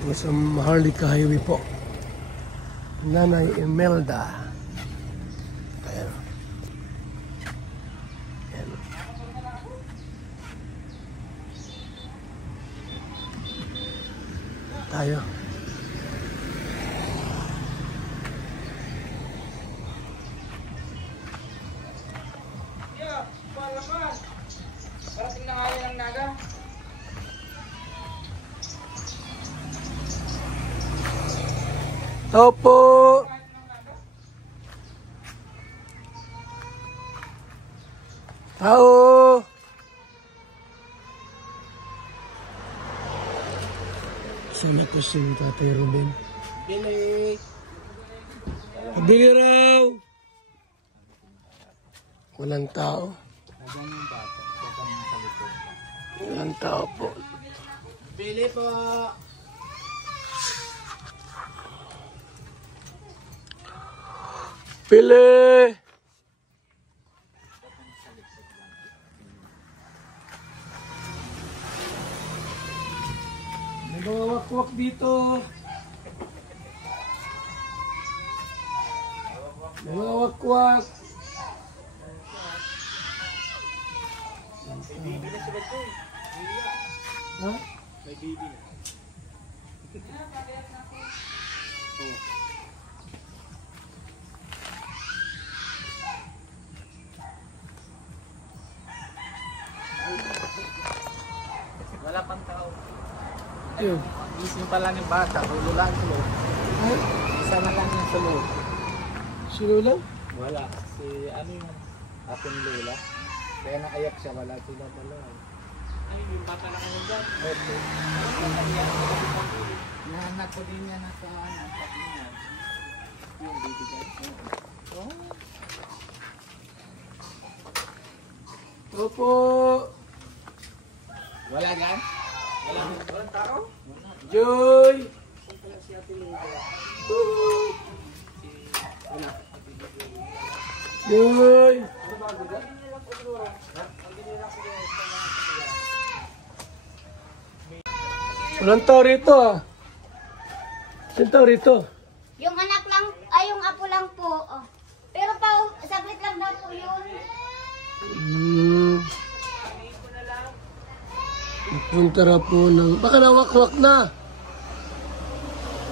Sa Maharlika Highway po. Nanay Imelda. Ayan. Ayan. Tayo. Parating na nga yan ang naga. Opo. Tao. Sana ko si Tatay Ruben. Bili. Pabili raw. Walang tao. Walang tao po. Bili po. Pili! May mga wakwak dito. May mga wakwak. May bibi na sila po. Ha? May bibi na. Wala pang tao. Ayun. Isip pa lang yung bata. Ulo lang sa loob. Ay, Isa na lang yung sa loob. sino lang? Wala. Si ano yung ating lola. Kaya naayak siya. Wala sila pala. Ay, yung bata na kayo dyan. Okay. Nahanak ko din yan nasa ano. Yung baby dyan. Oh. Opo. Wala dyan? Walang tao? Joy! Joy! Walang tao rito ah. Saan tao rito? Yung anak lang, ay yung apo lang po. Oh. Pero pa, saglit lang daw po yun. Punta na po ng... Baka nawakwak na.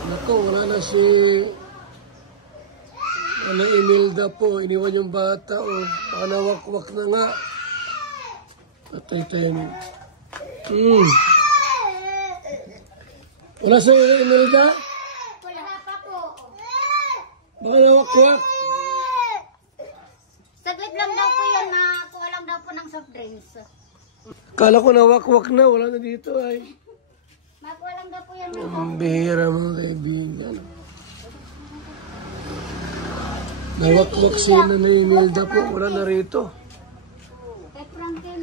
Naku, wala na si... Wala Imelda po. Iniwan yung bata. Oh. Baka nawakwak na nga. Patay tayo na. Wala si Imelda? Wala pa po. Baka nawakwak. Saglit lang daw po yun, makuha lang daw po ng soft drinks. Kala ko nawakwak na. Wala na dito ay. Makuha lang daw po yan. Ang bihira mga kaibigan. Nawakwak si Nanay Imelda po. Wala na rito. Kay Frankie,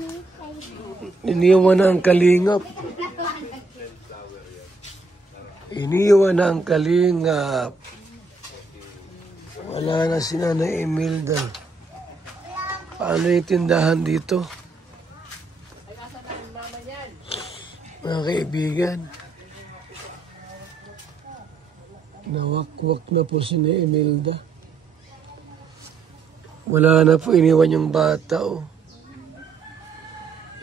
Iniwan na ang kalingap. Iniwan na ang kalingap. Wala na si Nanay Imelda. Paano yung tindahan dito? Mga kaibigan. Nawakwak na po si Nanay Imelda. Wala na po, iniwan yung bata oh.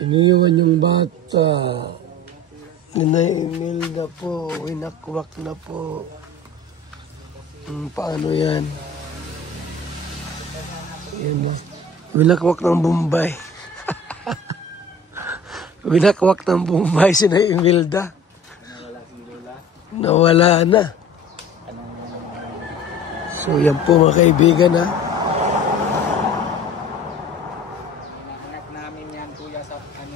Iniwan yung bata. Nanay Imelda po, winakwak na po. Paano yan? Yan na. Winakwak ng Bombay. Winakwak ng Bombay si Nanay Imelda. Nawala na. So yan po mga kaibigan ha. Anak namin yan kuya sa ano.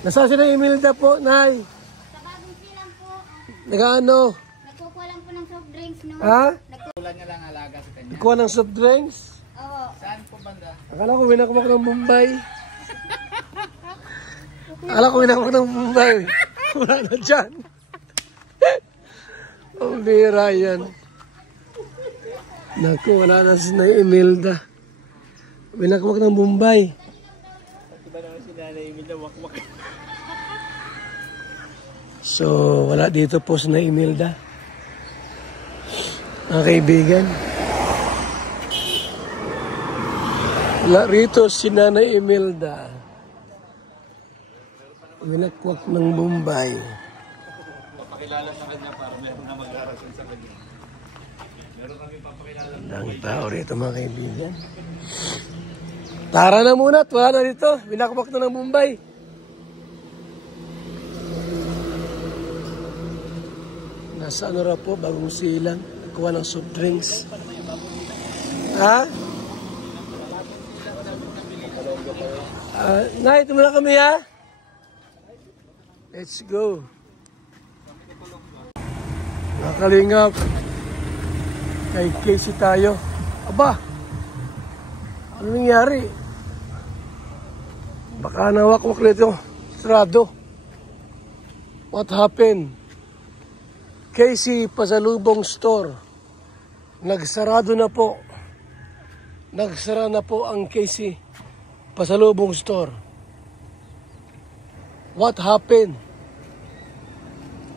Nasaan si Nanay Imelda po, Nay? Sa bagong silang po. Nag-ano? Nagkukuha lang po ng soft drinks, no? Ha? Wala niya lang alaga sa kanya. Kuha ng soft drinks? Oo. Saan po banda? Akala ko winakwak ng Bombay. Akala ko winakwak ng Bombay. Wala na dyan. Ang bira yan. Naku, wala na si Nanay Imelda. Winakwak ng Bombay. Diba naman si Nanay Imelda wakwak? So, wala dito po si Nanay Imelda. Mga kaibigan. Wala rito si Nanay Imelda. Winakwak ng Bombay. Papakilala sa kanya para meron na mag-arasan sa kanya. Meron kami papakilala. Ang tao rito mga kaibigan. Tara na muna at wala na dito. Winakwak na ng Bombay. Nasa ano ra po, bagong silang. Kuha ng soft drinks. Ha? Night, muna kami ha? Let's go. Nakalingap. Kay Casey tayo. Aba! Ano nangyari? Baka nawakwak nito. Sarado. What happened? Casey Pasalubong Store. Nagsarado na po. Nagsara na po ang Casey Pasalubong Store. What happened?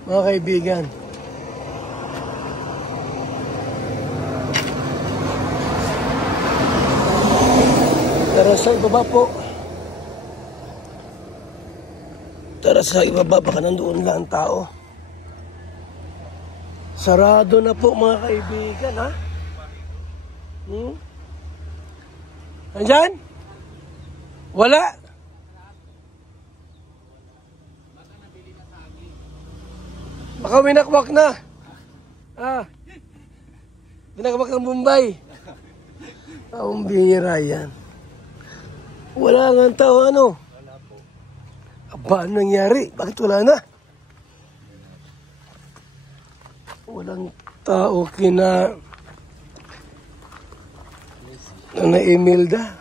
Mga kaibigan. Tara sa ibaba po. Tara sa ibaba, baka nandoon lang ang tao. Sarado na po mga kaibigan, ha? Andyan? Wala? Baka winakwak na. Winakwak ng Bombay. Ang bihira yan. Wala nga ang tao, ano? Wala po. Aba, ano nangyari? Bakit wala na? Walang tao kina Nanay Imelda.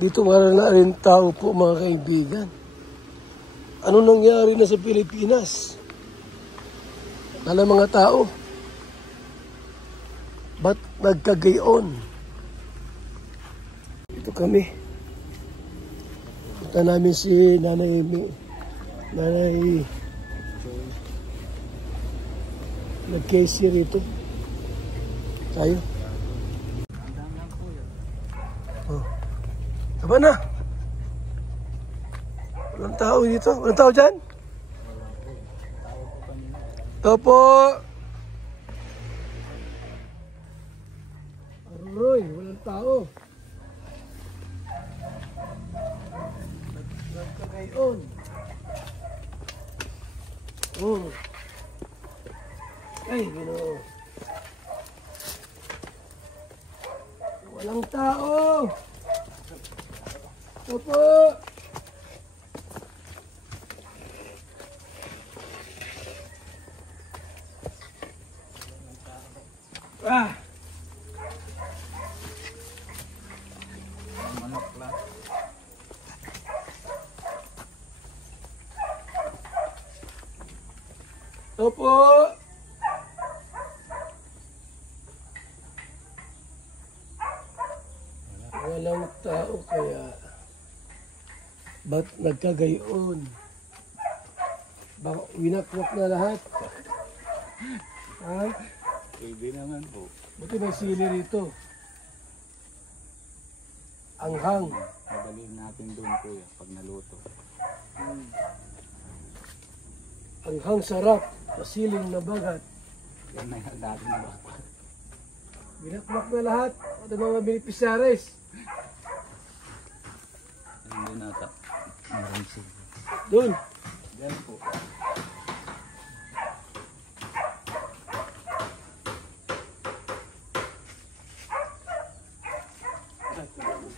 Dito wala na rin tao po mga kaibigan. Ano nangyari na sa Pilipinas? Wala mga tao. Ba't nagkagayon? Ito kami. Punta namin si Nanay nag-Casey rito. Tayo. Oh. Taba na. Walang tao dito. Walang tao dyan? Ito po. Aroy, walang tao. Nagkagayon. Oh. Ay, Ginoo. Walang tao. Ito po. Manok lang. Ito po. Walang tao kaya ba't nagkagayon? Baka winakwak na lahat. Ha? Pwede naman po. Buti may sili rito. Anghang. Madaliin natin doon po yan pag naluto. Anghang sarap. Masiling na bagat. Yan na yan natin na baka. Winakwak na lahat. At ang mga beneficiaries. Hindi nata. Maraming sila. Doon. Yan po.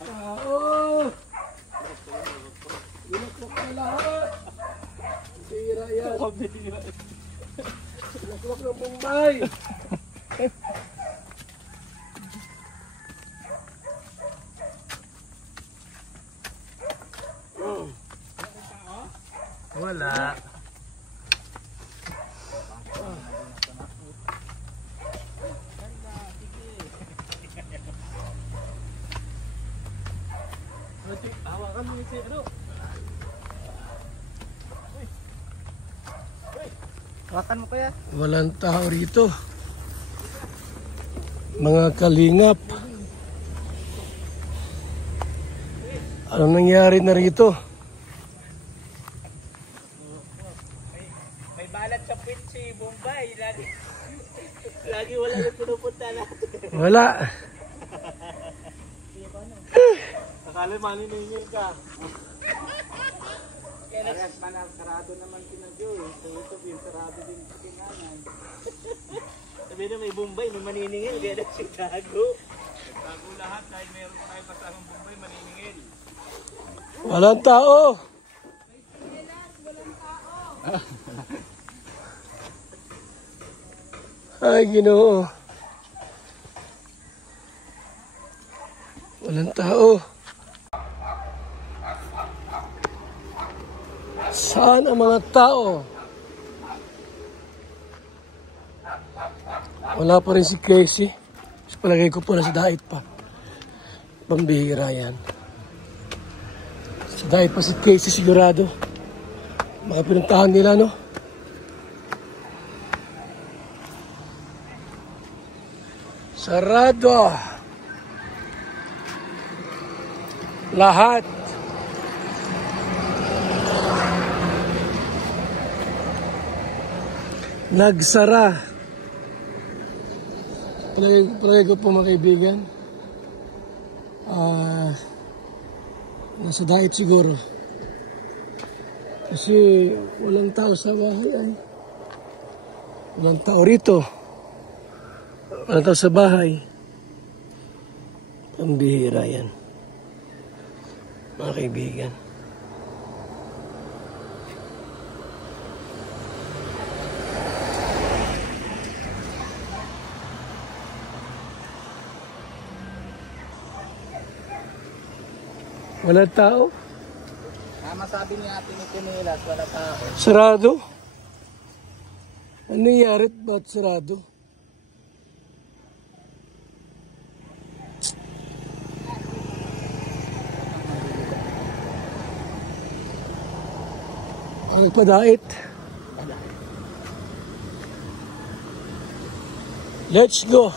Tao! Winakwak na lahat. Sira yan. Winakwak ng Bombay. Wala. Hawakan mo si ano? Hawakan mo kaya. Walang tao rito. Mga kalingap. Anong nangyari na rito? May balat sa pitsi, Bombay. Lagi wala yung pinupunta natin. Wala. Akala maniningil ka. Parehas sarado naman kinadyo eh. So ito din, sarado din kinanay. Sabi na may Bombay, may maniningil. Kaya nagsitago. Tago lahat dahil meron tayo kasamang Bombay, maniningil. Walang tao. Ay, Ginoo. Walang tao. Saan ang mga tao? Wala pa rin si Casey. Palagay ko po na sa dait pa. Pambihira yan. Sa dait pa si Casey sigurado. Mga pinuntahan nila, no? Sarado. Lahat. Nagsara. Palagay ko po mga kaibigan. Nasa dait siguro. Kasi walang tao sa bahay ay. Walang tao rito. Walang tao sa bahay. Pambihira yan. Mga kaibigan. Wala tao? Masabi niya atin ni Pinilas, wala tao. Sarado? Ano nangyari? Ba't sarado? Ang padait. Let's go.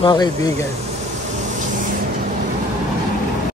Mga kaibigan.